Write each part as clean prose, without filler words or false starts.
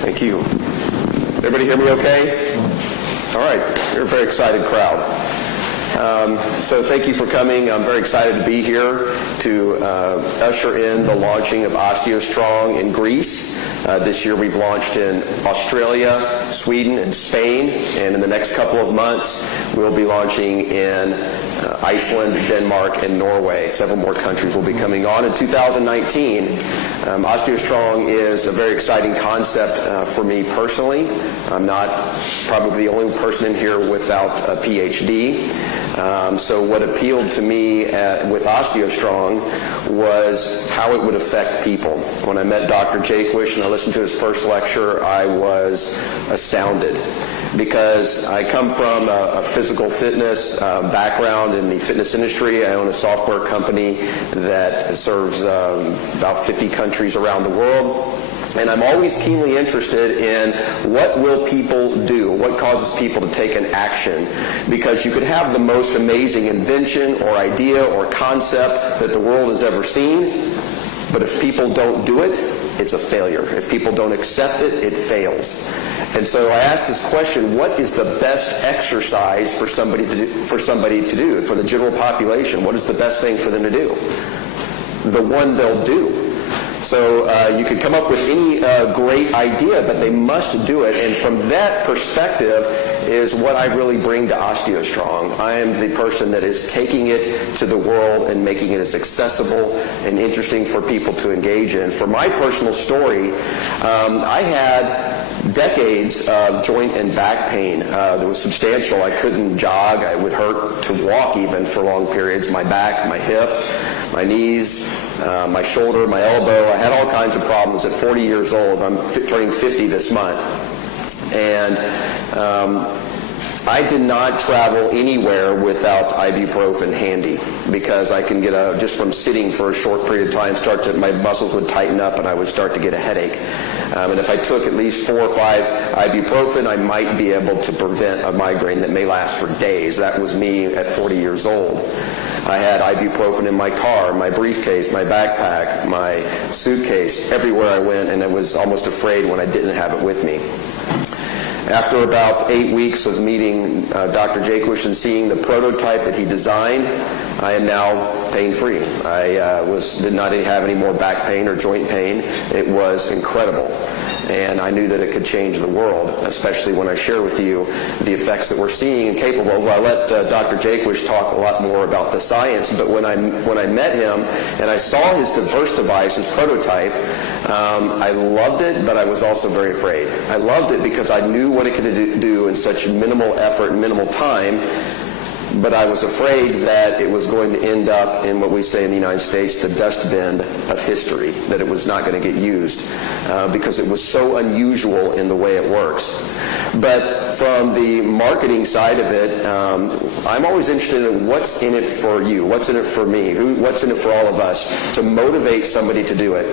Thank you. Everybody hear me okay? All right, you're a very excited crowd. So thank you for coming. I'm very excited to be here to usher in the launching of OsteoStrong in Greece. This year we've launched in Australia, Sweden, and Spain, and in the next couple of months we'll be launching in Iceland, Denmark, and Norway. Several more countries will be coming on. In 2019, OsteoStrong is a very exciting concept for me personally. I'm not probably the only person in here without a PhD. So what appealed to me with OsteoStrong was how it would affect people. When I met Dr. Jaquish and I listened to his first lecture, I was astounded because I come from a physical fitness background in the fitness industry. I own a software company that serves about 50 countries around the world. And I'm always keenly interested in what will people do, what causes people to take an action. Because you could have the most amazing invention or idea or concept that the world has ever seen, but if people don't do it, it's a failure. If people don't accept it, it fails. And so I asked this question, what is the best exercise for somebody to do, for the general population? What is the best thing for them to do? The one they'll do. So you could come up with any great idea, but they must do it. And from that perspective is what I really bring to OsteoStrong. I am the person that is taking it to the world and making it as accessible and interesting for people to engage in. For my personal story, I had decades of joint and back pain. It was substantial. I couldn't jog. I would hurt to walk even for long periods. My back, my hip, my knees, my shoulder, my elbow. I had all kinds of problems at 40 years old. I'm turning 50 this month. And I did not travel anywhere without ibuprofen handy because I can get just from sitting for a short period of time, my muscles would tighten up and I would start to get a headache. And if I took at least 4 or 5 ibuprofen, I might be able to prevent a migraine that may last for days. That was me at 40 years old. I had ibuprofen in my car, my briefcase, my backpack, my suitcase, everywhere I went, and I was almost afraid when I didn't have it with me. After about 8 weeks of meeting Dr. Jaquish and seeing the prototype that he designed, I am now pain-free. I did not have any more back pain or joint pain. It was incredible. And I knew that it could change the world, especially when I share with you the effects that we're seeing and capable of. I'll let Dr. Jaquish talk a lot more about the science, but when I met him and I saw his diverse device, his prototype, I loved it, but I was also very afraid. I loved it because I knew what it could do in such minimal effort and minimal time, but I was afraid that it was going to end up in what we say in the United States, the dustbin of history, that it was not going to get used because it was so unusual in the way it works. But from the marketing side of it, I'm always interested in what's in it for you, what's in it for me, what's in it for all of us to motivate somebody to do it.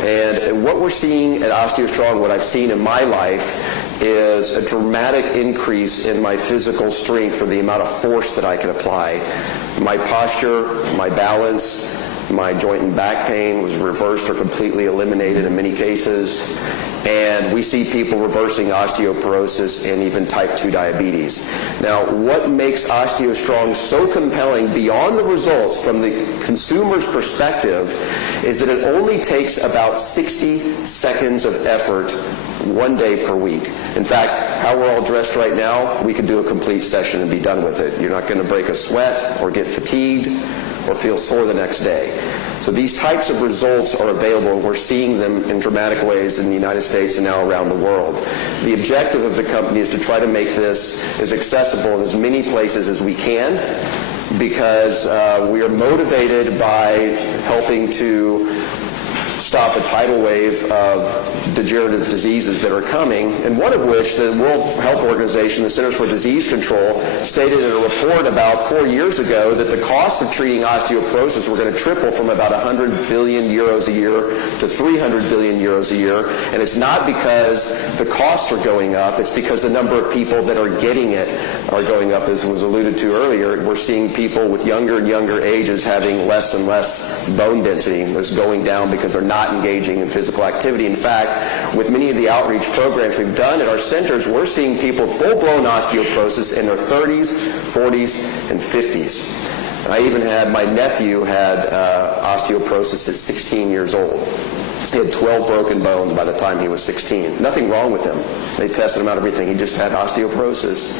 And what we're seeing at OsteoStrong, what I've seen in my life, is a dramatic increase in my physical strength for the amount of force that I can apply. My posture, my balance, my joint and back pain was reversed or completely eliminated in many cases. And we see people reversing osteoporosis and even type 2 diabetes. Now, what makes OsteoStrong so compelling beyond the results from the consumer's perspective is that it only takes about 60 seconds of effort 1 day per week. In fact, how we're all dressed right now, we could do a complete session and be done with it. You're not going to break a sweat or get fatigued or feel sore the next day. So these types of results are available. We're seeing them in dramatic ways in the United States and now around the world. The objective of the company is to try to make this as accessible in as many places as we can because we are motivated by helping to stop a tidal wave of degenerative diseases that are coming, and one of which the World Health Organization, the Centers for Disease Control, stated in a report about 4 years ago that the cost of treating osteoporosis were going to triple from about 100 billion euros a year to 300 billion euros a year, and it's not because the costs are going up, it's because the number of people that are getting it are going up, as was alluded to earlier. We're seeing people with younger and younger ages having less and less bone density. It's going down because they're not engaging in physical activity. In fact, with many of the outreach programs we've done at our centers, we're seeing people with full-blown osteoporosis in their 30s, 40s, and 50s. I even had, my nephew had osteoporosis at 16 years old. He had 12 broken bones by the time he was 16. Nothing wrong with him. They tested him out, everything. He just had osteoporosis.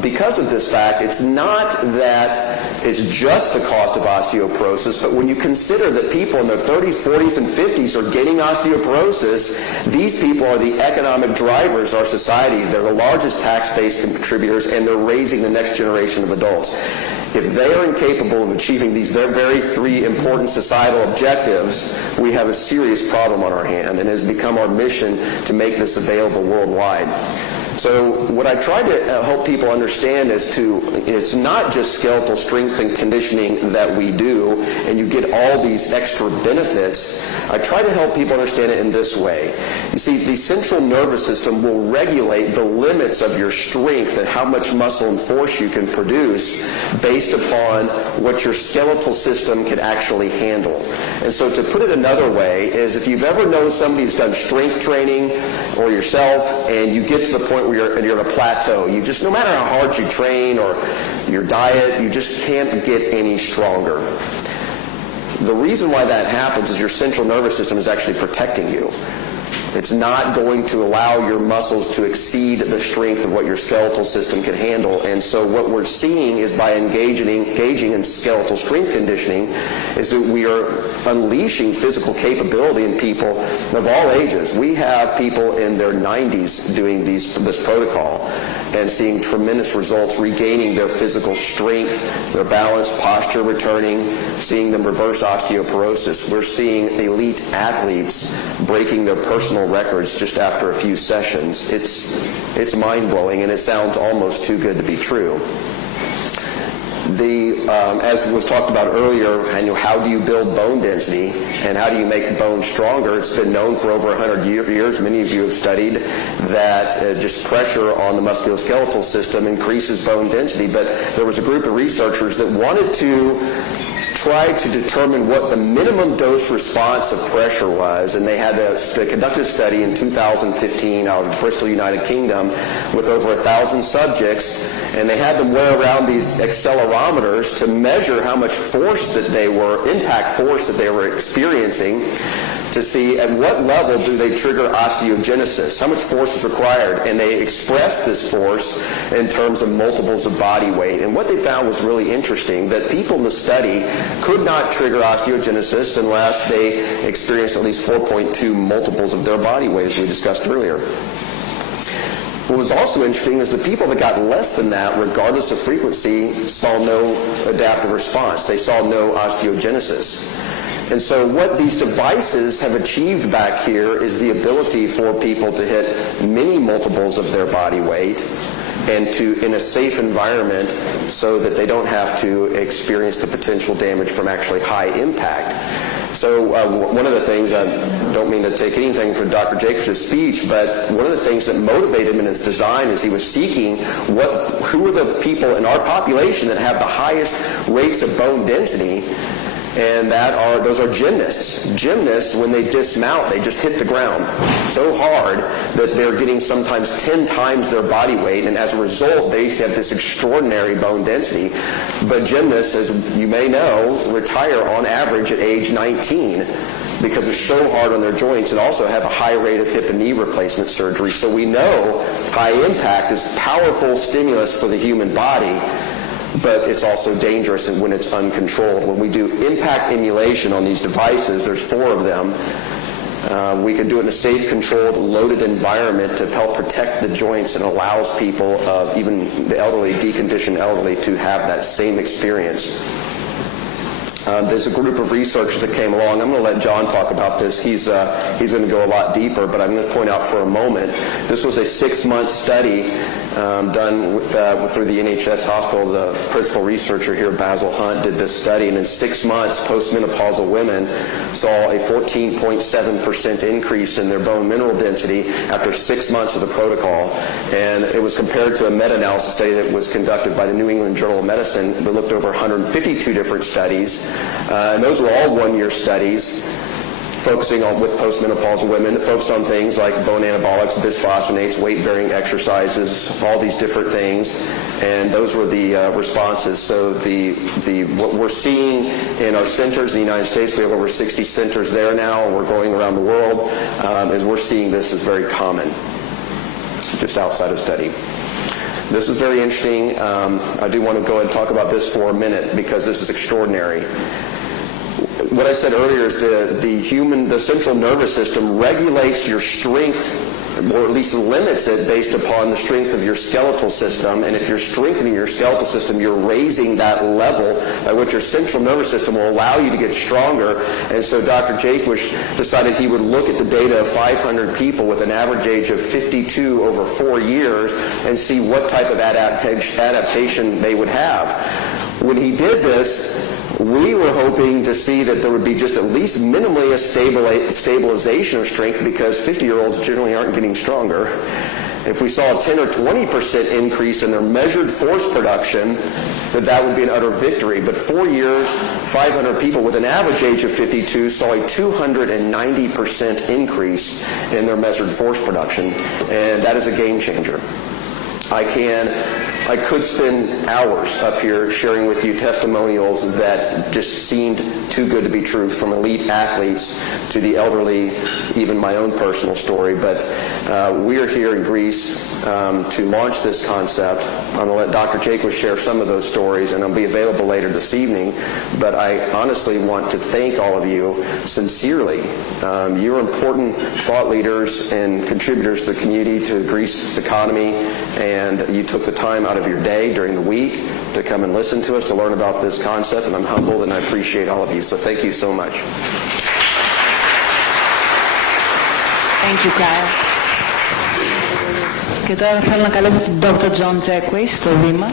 Because of this fact, it's not that it's just the cost of osteoporosis, but when you consider that people in their 30s, 40s, and 50s are getting osteoporosis, these people are the economic drivers of our societies. They're the largest tax-based contributors, and they're raising the next generation of adults. If they are incapable of achieving these very three important societal objectives, we have a serious problem on our hand, and it has become our mission to make this available worldwide. So what I try to help people understand is it's not just skeletal strength and conditioning that we do, and you get all these extra benefits. I try to help people understand it in this way. You see, the central nervous system will regulate the limits of your strength and how much muscle and force you can produce based upon what your skeletal system can actually handle. And so to put it another way is, if you've ever known somebody who's done strength training or yourself, and you get to the point where you're at a plateau, you just, no matter how hard you train or your diet, you just can't get any stronger. The reason why that happens is your central nervous system is actually protecting you. It's not going to allow your muscles to exceed the strength of what your skeletal system can handle. And so what we're seeing is, by engaging in skeletal strength conditioning, is that we are unleashing physical capability in people of all ages. We have people in their 90s doing this protocol and seeing tremendous results, regaining their physical strength, their balance, posture returning, seeing them reverse osteoporosis. We're seeing elite athletes breaking their personal records just after a few sessions. It's mind-blowing, and it sounds almost too good to be true. As was talked about earlier, how do you build bone density and how do you make bone stronger? It's been known for over 100 years. Many of you have studied that just pressure on the musculoskeletal system increases bone density. But there was a group of researchers that wanted to try to determine what the minimum dose response of pressure was, and they conducted a study in 2015 out of Bristol, United Kingdom, with over 1,000 subjects, and they had them wear around these accelerometers to measure how much impact force that they were experiencing, to see at what level do they trigger osteogenesis, how much force is required, and they expressed this force in terms of multiples of body weight. And what they found was really interesting, that people in the study could not trigger osteogenesis unless they experienced at least 4.2 multiples of their body weight, as we discussed earlier. What was also interesting is the people that got less than that, regardless of frequency, saw no adaptive response. They saw no osteogenesis. And so what these devices have achieved back here is the ability for people to hit many multiples of their body weight, and in a safe environment, so that they don't have to experience the potential damage from actually high impact. So one of the things, I don't mean to take anything from Dr. Jacobs' speech, but one of the things that motivated him in its design is he was seeking who are the people in our population that have the highest rates of bone density, and those are gymnasts. Gymnasts, when they dismount, they just hit the ground so hard that they're getting sometimes 10 times their body weight, and as a result, they have this extraordinary bone density. But gymnasts, as you may know, retire on average at age 19 because it's so hard on their joints, and also have a high rate of hip and knee replacement surgery. So we know high impact is powerful stimulus for the human body, but it's also dangerous when it's uncontrolled. When we do impact emulation on these devices, there's 4 of them, we can do it in a safe, controlled, loaded environment to help protect the joints, and allows people of even the elderly, deconditioned elderly, to have that same experience. There's a group of researchers that came along. I'm going to let John talk about this. He's going to go a lot deeper, but I'm going to point out for a moment. This was a 6-month study done through the NHS hospital. The principal researcher here, Basil Hunt, did this study, and in 6 months, postmenopausal women saw a 14.7% increase in their bone mineral density after 6 months of the protocol. And it was compared to a meta-analysis study that was conducted by the New England Journal of Medicine that looked over 152 different studies. And those were all one-year studies focusing on with postmenopausal women that focused on things like bone anabolics, bisphosphonates, weight-bearing exercises, all these different things, and those were the responses. So what we're seeing in our centers in the United States, we have over 60 centers there now, and we're going around the world, is we're seeing this as very common, just outside of study. This is very interesting. I do want to go ahead and talk about this for a minute because this is extraordinary. What I said earlier is the central nervous system regulates your strength, or at least limits it based upon the strength of your skeletal system. And if you're strengthening your skeletal system, you're raising that level at which your central nervous system will allow you to get stronger. And so Dr. Jaquish decided he would look at the data of 500 people with an average age of 52 over 4 years and see what type of adaptation they would have. When he did this, we were hoping to see that there would be just at least minimally a stabilization of strength because 50-year-olds generally aren't getting stronger. If we saw a 10 or 20% increase in their measured force production, that would be an utter victory. But 4 years, 500 people with an average age of 52 saw a 290% increase in their measured force production, and that is a game changer. I could spend hours up here sharing with you testimonials that just seemed too good to be true, from elite athletes to the elderly, even my own personal story. But we are here in Greece to launch this concept. I'm going to let Dr. Jaquish share some of those stories, and I'll be available later this evening. But I honestly want to thank all of you sincerely. You're important thought leaders and contributors to the community, to Greece's economy, and you took the time out of your day during the week to come and listen to us, to learn about this concept, and I'm humbled and I appreciate all of you. So thank you so much. Thank you, Kyle. Και τώρα θέλω να καλέσω τον Dr. John Jaquish στο βήμα.